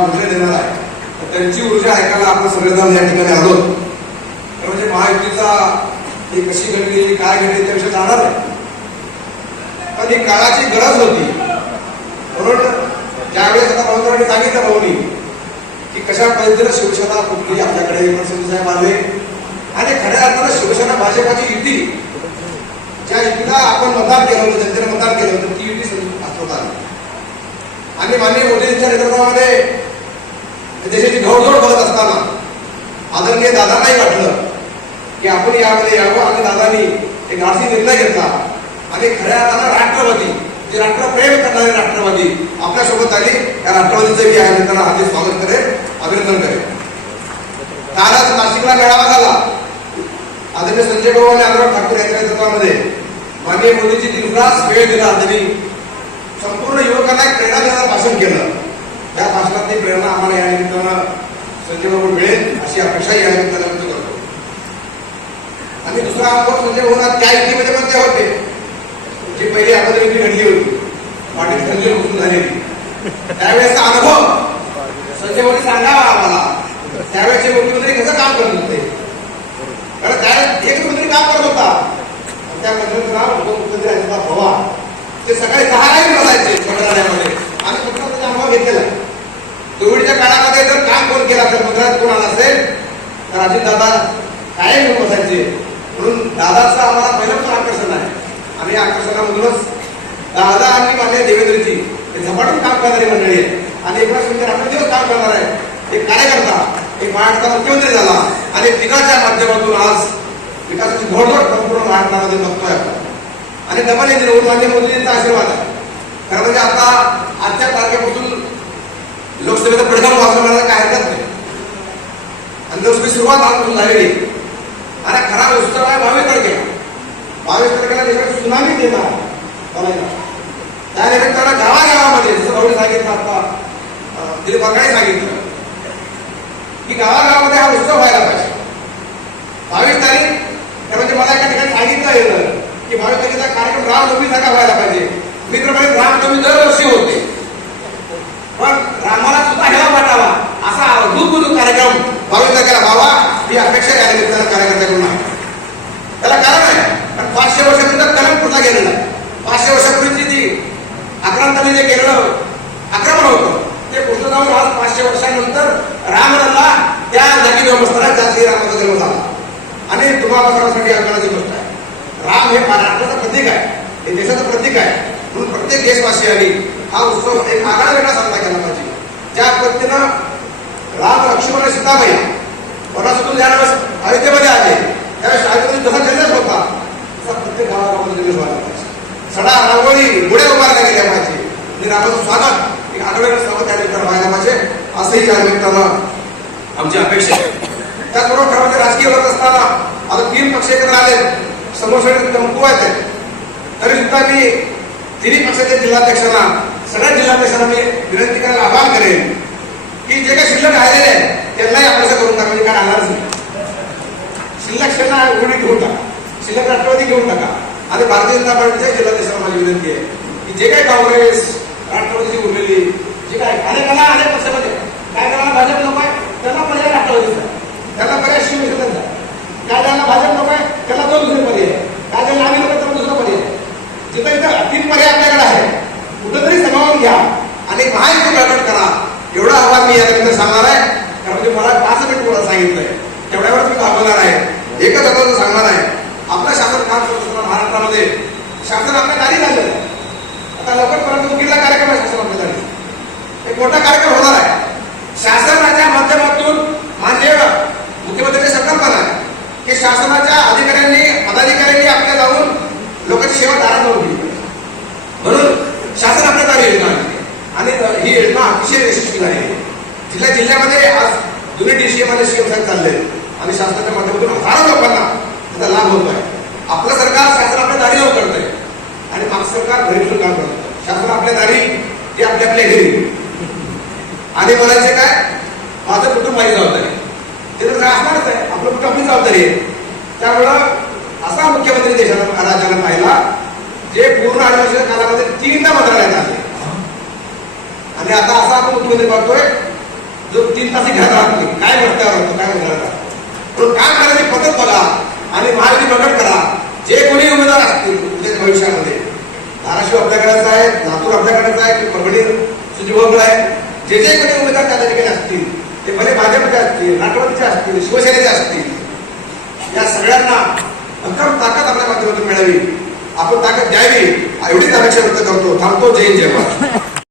ऊर्जा देणार आहे. तर त्यांची ऊर्जा ऐकायला आपण सगळेजण या ठिकाणी आलो. तर म्हणजे महायुतीचा ही कशी घडली काय घडली त्याविषयी जाणार आहे. पण ही काळाची गरज होती. म्हणून ज्यावेळेस आता पंतप्रधानांनी सांगितलं भाऊनी की कशा पद्धतीनं शिवसेना कुठली आपल्याकडे साहेब आले. आणि खऱ्या अर्थानं शिवसेना भाजपाची युती ज्या युतीला आपण मतदान केलं होतं जनतेने मतदान केलं होतं ती युती आठवत आली. आणि माननीय मोदींच्या नेतृत्वामध्ये देशाची घोडदौड बघत असताना आदरणीय दादांनाही वाटलं की आपण यामध्ये यावं आणि दादांनी एक आर्थिक निर्णय घेतला आणि खऱ्या अर्थानं राष्ट्रवादी जे राष्ट्रप्रेम करणारे राष्ट्रवादी आपल्यासोबत आली या राष्ट्रवादीचं मी आहे त्यांना हार्दिक स्वागत करेन अभिनंदन करेल कालच नाशिकला मेळावा झाला. आदरणीय संजय भाऊ आणि अनुराग ठाकूर यांच्या नेतृत्वामध्ये माननीय मोदींची दिवसास वेळ दिला त्यांनी. संपूर्ण युवकांना एक प्रेरणा देणारं भाषण केलं. त्या भाषणातली प्रेरणा आम्हाला या निमित्तानं मिळेल अशी अपेक्षा या व्यक्त करतो. आणि दुसरा अनुभव संजय म्हणजे होणार त्या युतीमध्ये पण ते होते. जी पहिली अगोदर युती घडली होती. पाटील संजय बसून झालेली. त्यावेळेसचा अनुभव. संजय मोदी सांगावा आम्हाला. त्यावेळेचे मुख्यमंत्री कसं काम करत होते? कारण त्यावेळेस एक मंत्री काम करत होता. त्या मंत्र्यांचा उपमुख्यमंत्री अजितदादा पवार ते सकाळी दहा बसायचे मंत्रालयामध्ये आणि कुठला त्याचा अनुभव घेतलेला कोविडच्या काळामध्ये जर काम कोण केला तर मंत्रालयात राजे दादा काय येऊन बसायचे? म्हणून दादाचं आम्हाला पहिल्यापासून आकर्षण आहे. आणि या आकर्षणामधूनच दादा आणि माझ्या देवेंद्रजी हे झपाटून काम करणारी मंडळी आहे आणि एकनाथ शिंदे आपण दिवस काम करणार आहे एक कार्यकर्ता एक महाराष्ट्राचा मुख्यमंत्री झाला. आणि तिघाच्या माध्यमातून आज विकासाची घोडदौड संपूर्ण महाराष्ट्रामध्ये बघतोय आपण. आणि डबल इंजिन होऊन मान्य मोदीजींचा आशीर्वाद आहे. खरं म्हणजे आता आजच्या तारखेपासून लोकसभेचा पडघम वाचवण्याला काय हरकत नाही. आणि लोकसभेची सुरुवात आजपासून झालेली. आणि खरा उत्सव आहे बावीस तारखेला बावीस तारखेला देशात सुनामी देणार. चालायला त्या गावागावामध्ये जसं भाऊने सांगितलं आता दिलीप वाकाळे सांगितलं की गावागावामध्ये हा उत्सव व्हायला पाहिजे. बावीस तारीख म्हणजे मला एका ठिकाणी सांगितलं गेलं की बावीस तारखेचा कार्यक्रम रामनवमी सारखा व्हायला पाहिजे मित्र म्हणजे रामनवमी दरवर्षी होते पण रामाला सुद्धा हेवा वाटावा असा अद्भुत कार्यक्रम बावीस तारखेला व्हावा ही अपेक्षा या त्याला कार्यकर्त्याकडून त्याला कारण आहे. कारण पाचशे वर्षानंतर कलम पुन्हा गेलेला पाचशे वर्षापूर्वीची जी आक्रांताने जे केलेलं आक्रमण होतं ते पुढचं जाऊन आज पाचशे वर्षानंतर रामला त्या जागी जाऊन बसताना त्या जन्म झाला. आणि तुम्हाला सर्वांसाठी अभिमानाची गोष्ट आहे राम हे महाराष्ट्राचं प्रतीक आहे. हे देशाचं प्रतीक आहे. म्हणून प्रत्येक देशवासियांनी हा उत्सव एक आगळा वेगळा साजरा केला पाहिजे. ज्या पद्धतीनं राम लक्ष्मण सीताबाई वनवासातून ज्यावेळेस अयोध्येमध्ये आले. त्यावेळेस अयोध्येमध्ये जसा जल्लोष होता. तसा प्रत्येक गावागावामध्ये व्हायला पाहिजे. सडा रांगोळी गुढे उभारल्या गेल्या पाहिजे. आणि रामाचं स्वागत एक आठवड्याचं स्वागत त्या व्हायला पाहिजे. असंही या निमित्तानं आमची अपेक्षा आहे. त्याचबरोबर म्हणजे राजकीय वर्ग असताना आता तीन पक्ष एकत्र आले. समोर सगळे आहेत. तरी सुद्धा मी तिन्ही पक्षाच्या जिल्हाध्यक्षांना सगळ्या जिल्हाध्यक्षांना मी विनंती करायला आवाहन करेन की जे काही शिल्लक राहिलेले आहे त्यांनाही आपल्याला करून टाका म्हणजे काय राहणारच नाही. शिल्लक क्षणा उघडी घेऊन टाका. शिल्लक राष्ट्रवादी घेऊन टाका. आणि भारतीय जनता पार्टीच्या जिल्हाध्यक्षांना माझी विनंती आहे की जे काय काँग्रेस राष्ट्रवादीची उरलेली जे काय अनेकांना अनेक पक्षामध्ये काय करायला भाजप नको आहे त्यांना पर्याय राष्ट्रवादीचा त्यांना पर्याय शिवसेनेचा काय त्यांना भाजप नको आहे त्याला दोन दुसरे पर्याय काय त्यांना आम्ही नको त्याला दुसरा पर्याय जिथं इथं तीन पर्याय आपल्याकडे आहे कुठंतरी समावून घ्या आणि महायुती प्रकट करा एवढं आव्हान मी या निमित्त सांगणार आहे कारण म्हणजे मला पाच मिनिट तुम्हाला सांगितलंय तेवढ्यावर मी थांबवणार आहे एकच आहे. आपलं शासन काम करत असताना महाराष्ट्रामध्ये शासन आपल्या गाडी झालेलं आहे आता लवकरपर्यंत परंतु कार्यक्रम आहे शासन आपल्या गाडी एक मोठा कार्यक्रम होणार आहे. शासनाच्या माध्यमातून मान्य मुख्यमंत्र्यांचे संकल्पना आहे की शासनाच्या अधिकाऱ्यांनी पदाधिकाऱ्यांनी आपल्या जाऊन लोकांची सेवा दारात होती म्हणून शासन आपल्या दारी योजना आणि ही योजना अतिशय यशस्वी झाली आहे. जिल्ह्या जिल्ह्यामध्ये आज जुने डीसीएम आणि सीएम साहेब चालले. आणि शासनाच्या माध्यमातून हजारो लोकांना त्याचा लाभ होतो आहे आपलं सरकार शासन आपल्या दारी येऊन करतंय आणि मागचं सरकार घरी काम करतं शासन आपल्या दारी ते आपल्या आपल्या घरी आणि बोलायचं काय? माझं कुटुंब माझी जबाबदारी. ते तर काय असणारच आहे. आपलं कुटुंब आपली जबाबदारी आहे. त्यामुळं असा मुख्यमंत्री देशाला राज्याला पाहिला जे पूर्ण आदिवासी कालामध्ये तीनदा मंत्रालयात आले आणि आता असा आपण मुख्यमंत्री बघतोय जो तीन तास घरात राहत नाही. काय घडत्यावर होतो काय म्हणणार म्हणून काम करायची पद्धत बघा. आणि महायुती प्रकट करा. जे कोणी उमेदवार असतील उद्याच्या भविष्यामध्ये. धाराशिव आपल्याकडेच आहे लातूर आपल्याकडेच आहे की परभणी सुजिभाऊकडे आहे. जे जे कोणी उमेदवार त्या ठिकाणी असतील ते भले भाजपचे असतील राष्ट्रवादीचे असतील शिवसेनेचे असतील या सगळ्यांना भक्कम ताकद आपल्या माध्यमातून मिळावी. आपण ताकद द्यावी. एवढीच अपेक्षा व्यक्त करतो. थांबतो. जय जय महाराज